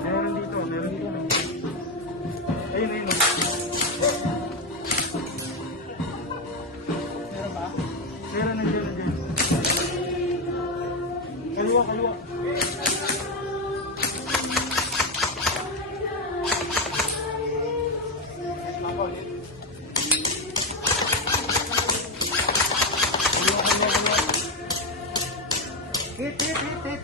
Meron dito, meron dito. Ayun, ayun. Meron ba? Meron, nandiyan, nandiyan. Kaliwa, kaliwa. Ako ulit. Kaliwa, kaliwa, kaliwa. Hit, hit, hit, hit.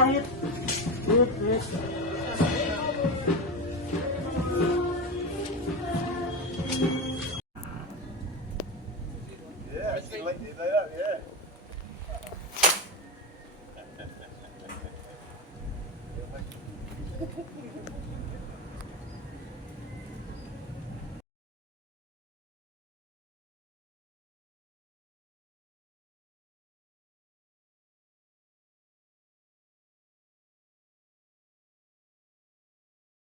Hit, hit, hit. Yeah, I see like that, yeah.